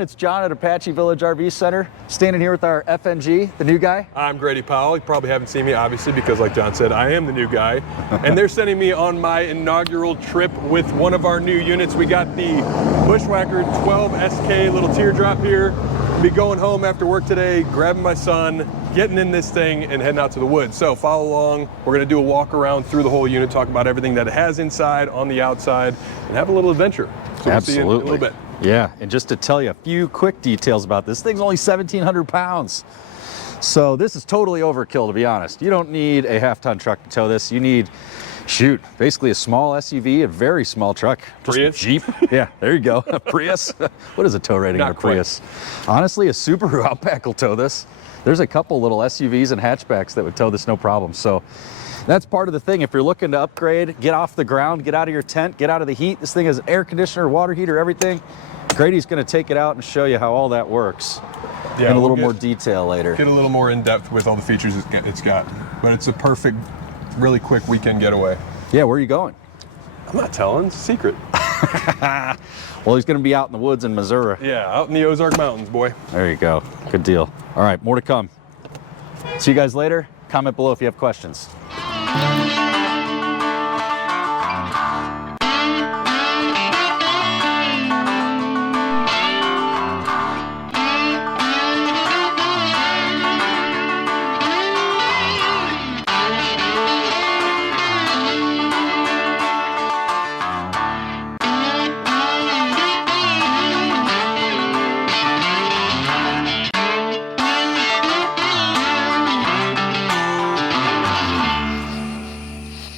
It's John at Apache Village RV Center, standing here with our FNG, the new guy. I'm Grady Powell. You probably haven't seen me, obviously, because like John said, I am the new guy. And they're sending me on my inaugural trip with one of our new units. We got the Bushwhacker 12SK little teardrop here. I'll be going home after work today, grabbing my son, getting in this thing, and heading out to the woods. So follow along. We're going to do a walk around through the whole unit, talk about everything that it has inside, on the outside, and have a little adventure. So we'll see you in a little bit. Yeah, and just to tell you a few quick details about this, thing's only 1,700 pounds. So this is totally overkill, to be honest. You don't need a half-ton truck to tow this. You need, shoot, basically a small SUV, a very small truck. Just Prius? Jeep. Yeah, there you go. A Prius. What is a tow rating of a Prius? Honestly, a Subaru Outback will tow this. There's a couple little SUVs and hatchbacks that would tow this no problem. So that's part of the thing. If you're looking to upgrade, get off the ground, get out of your tent, get out of the heat. This thing has an air conditioner, water heater, everything. Grady's going to take it out and show you how all that works in a little more detail later. Get a little more in depth with all the features it's got. But it's a perfect, really quick weekend getaway. Yeah, where are you going? I'm not telling, it's a secret. Well, he's going to be out in the woods in Missouri. Yeah, out in the Ozark Mountains, boy. There you go. Good deal. All right, more to come. See you guys later. Comment below if you have questions.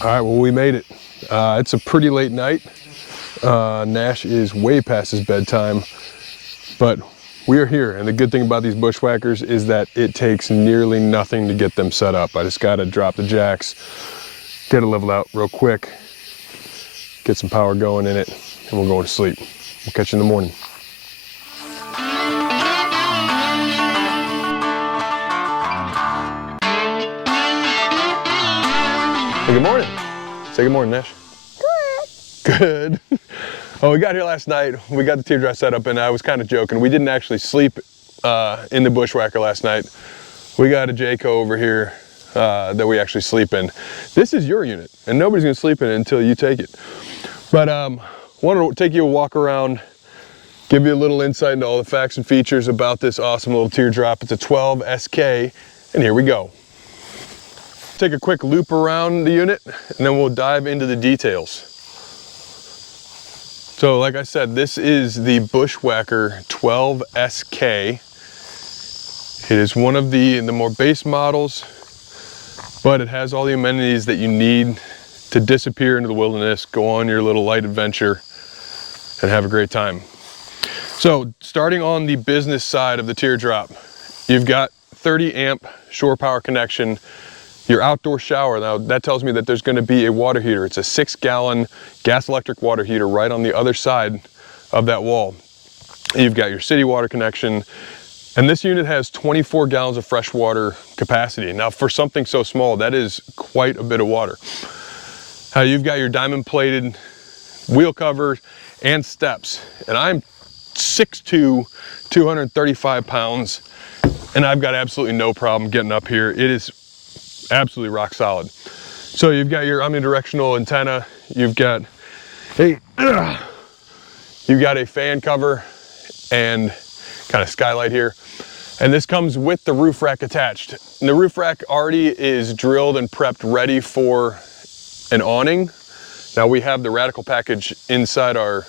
All right, well, we made it. It's a pretty late night. Nash is way past his bedtime, but we are here. And the good thing about these Bushwhackers is that it takes nearly nothing to get them set up. I just got to drop the jacks, get it leveled out real quick, get some power going in it, and we're going to sleep. We'll catch you in the morning. Hey, good morning. Say good morning, Nash. Good. Good. Oh, we got here last night. We got the teardrop set up, and I was kind of joking. We didn't actually sleep in the Bushwhacker last night. We got a Jayco over here that we actually sleep in. This is your unit, and nobody's gonna sleep in it until you take it. But wanted to take you a walk around, give you a little insight into all the facts and features about this awesome little teardrop. It's a 12SK, and here we go. Take a quick loop around the unit, and then we'll dive into the details. So like I said, this is the Bushwhacker 12SK. It is one of the more base models, but it has all the amenities that you need to disappear into the wilderness, go on your little light adventure, and have a great time. So starting on the business side of the teardrop, you've got 30 amp shore power connection. Your outdoor shower, now that tells me that there's going to be a water heater. It's a 6-gallon gas electric water heater right on the other side of that wall. You've got your city water connection, and this unit has 24 gallons of fresh water capacity. Now for something so small, that is quite a bit of water. You've got your diamond plated wheel cover and steps, and I'm 6'2", 235 pounds, and I've got absolutely no problem getting up here. It is absolutely rock solid. So you've got your omnidirectional antenna, you've got a fan cover and kind of skylight here, and this comes with the roof rack attached. And the roof rack already is drilled and prepped ready for an awning. Now we have the Radical package inside our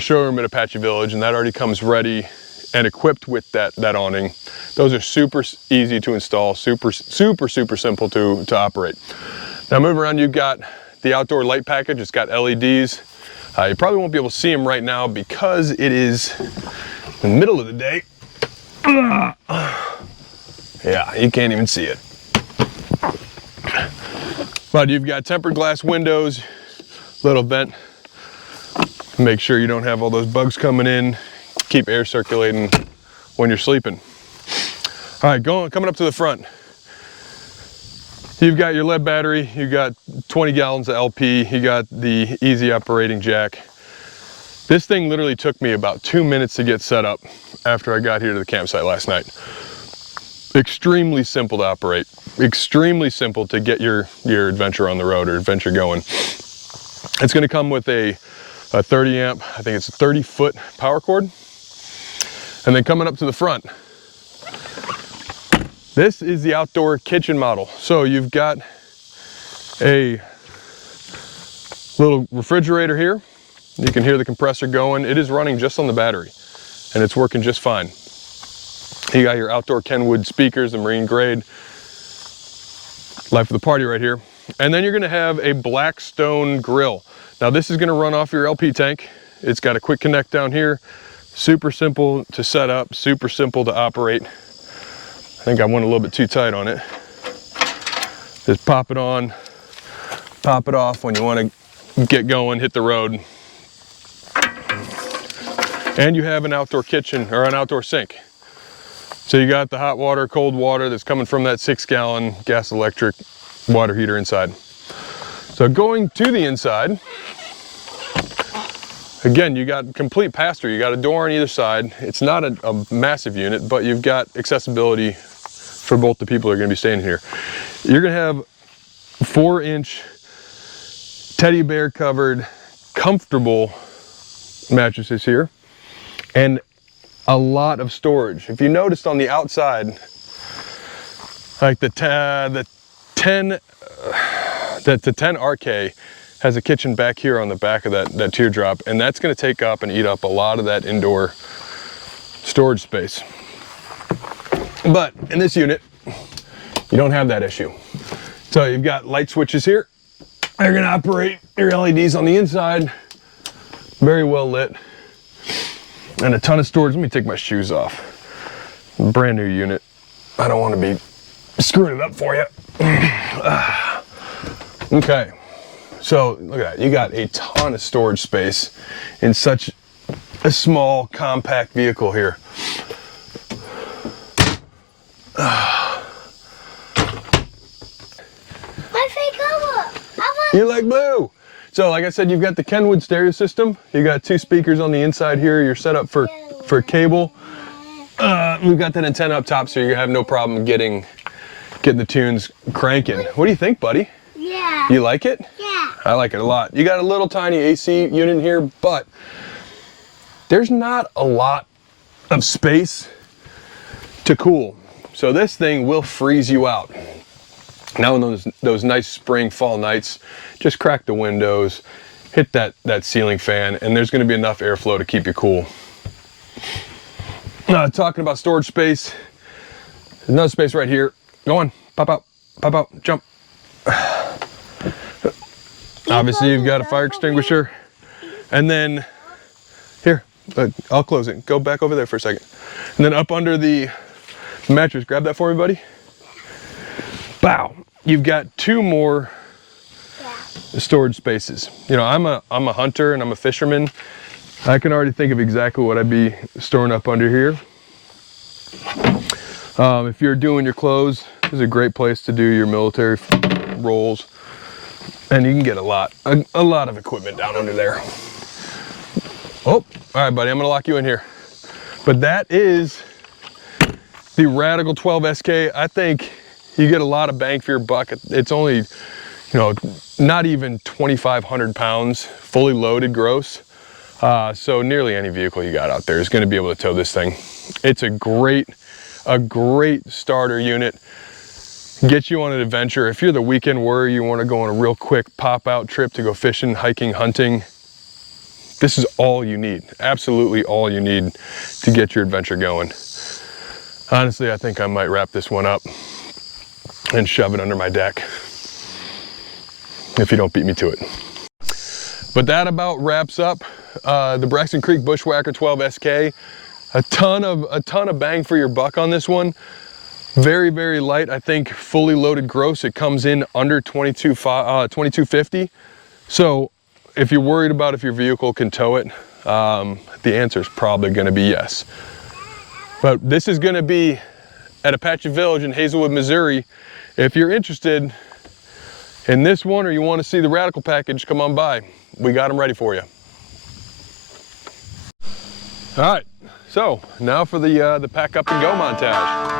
showroom at Apache Village, and that already comes ready and equipped with that awning. Those are super easy to install, super simple to operate. Now moving around, you've got the outdoor light package. It's got LEDs. You probably won't be able to see them right now because it is the middle of the day. Yeah, you can't even see it. But you've got tempered glass windows, little vent Make sure you don't have all those bugs coming in. Keep air circulating when you're sleeping. All right, coming up to the front. You've got your lead battery, you got 20 gallons of LP, you got the easy operating jack. This thing literally took me about 2 minutes to get set up after I got here to the campsite last night. Extremely simple to operate, extremely simple to get your adventure on the road or adventure going. It's gonna come with a 30 amp, I think it's a 30-foot power cord. And then coming up to the front, this is the outdoor kitchen model. So you've got a little refrigerator here. You can hear the compressor going. It is running just on the battery and it's working just fine. You got your outdoor Kenwood speakers, the marine grade. Life of the party right here. And then you're gonna have a Blackstone grill. Now this is gonna run off your LP tank. It's got a quick connect down here. Super simple to set up, super simple to operate. I think I went a little bit too tight on it. Just pop it on, pop it off when you want to get going, hit the road. And you have an outdoor kitchen or an outdoor sink. So you got the hot water, cold water that's coming from that 6-gallon gas electric water heater inside. So going to the inside, again, you got complete pass-through. You got a door on either side. It's not a massive unit, but you've got accessibility for both the people that are gonna be staying here. You're gonna have 4-inch teddy bear covered, comfortable mattresses here, and a lot of storage. If you noticed on the outside, like the 10 RK has a kitchen back here on the back of that teardrop, and that's gonna take up and eat up a lot of that indoor storage space. But in this unit, you don't have that issue. So you've got light switches here. They're gonna operate your LEDs on the inside, very well lit, and a ton of storage. Let me take my shoes off. Brand new unit. I don't wanna be screwing it up for you. Okay. So look at that, you got a ton of storage space in such a small, compact vehicle here. You like blue? So like I said, you've got the Kenwood stereo system. You got 2 speakers on the inside here. You're set up for cable. We've got that antenna up top, so you have no problem getting the tunes cranking. What do you think, buddy? Yeah. You like it? Yeah. I like it a lot. You got a little tiny AC unit in here, but there's not a lot of space to cool. So this thing will freeze you out. Now in those nice spring, fall nights, just crack the windows, hit that ceiling fan, and there's gonna be enough airflow to keep you cool. Talking about storage space, there's another space right here. Go on, pop out, jump. Obviously you've got a fire extinguisher, and then here, I'll close it. Go back over there for a second. And then up under the mattress, grab that for me, buddy. Wow, you've got 2 more storage spaces. You know, I'm a hunter and I'm a fisherman. I can already think of exactly what I'd be storing up under here. If you're doing your clothes, this is a great place to do your military rolls. And you can get a lot of equipment down under there. Oh, all right, buddy, I'm gonna lock you in here. But that is the Radical 12SK. I think you get a lot of bang for your buck. It's only, you know, not even 2,500 pounds, fully loaded gross. So nearly any vehicle you got out there is gonna be able to tow this thing. It's a great starter unit. Get you on an adventure. If you're the weekend warrior, you want to go on a real quick pop-out trip to go fishing, hiking, hunting, this is all you need. Absolutely all you need to get your adventure going. Honestly, I think I might wrap this one up and shove it under my deck, if you don't beat me to it. But that about wraps up the Braxton Creek Bushwhacker 12SK. A ton of bang for your buck on this one. Very, very light. I think fully loaded gross, it comes in under 2250. So if you're worried about if your vehicle can tow it, the answer is probably going to be yes. But this is going to be at Apache Village in Hazelwood, Missouri. If you're interested in this one or you want to see the Radical package, come on by. We got them ready for you. All right, so now for the pack up and go montage.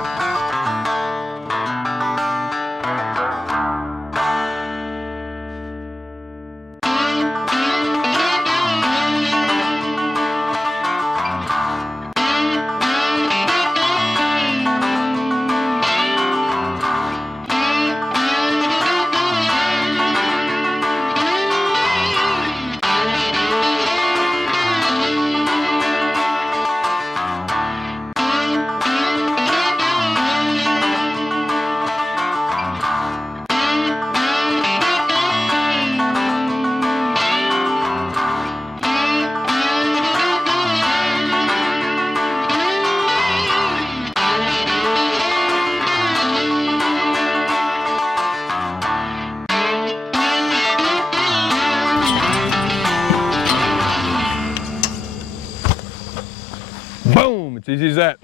Boom, it's easy as that.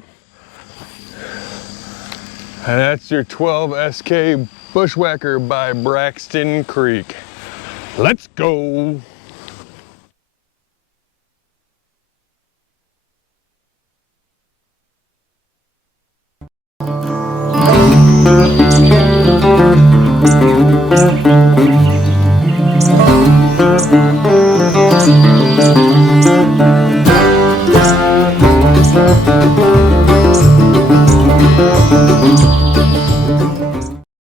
And that's your 12SK Bushwhacker by Braxton Creek. Let's go.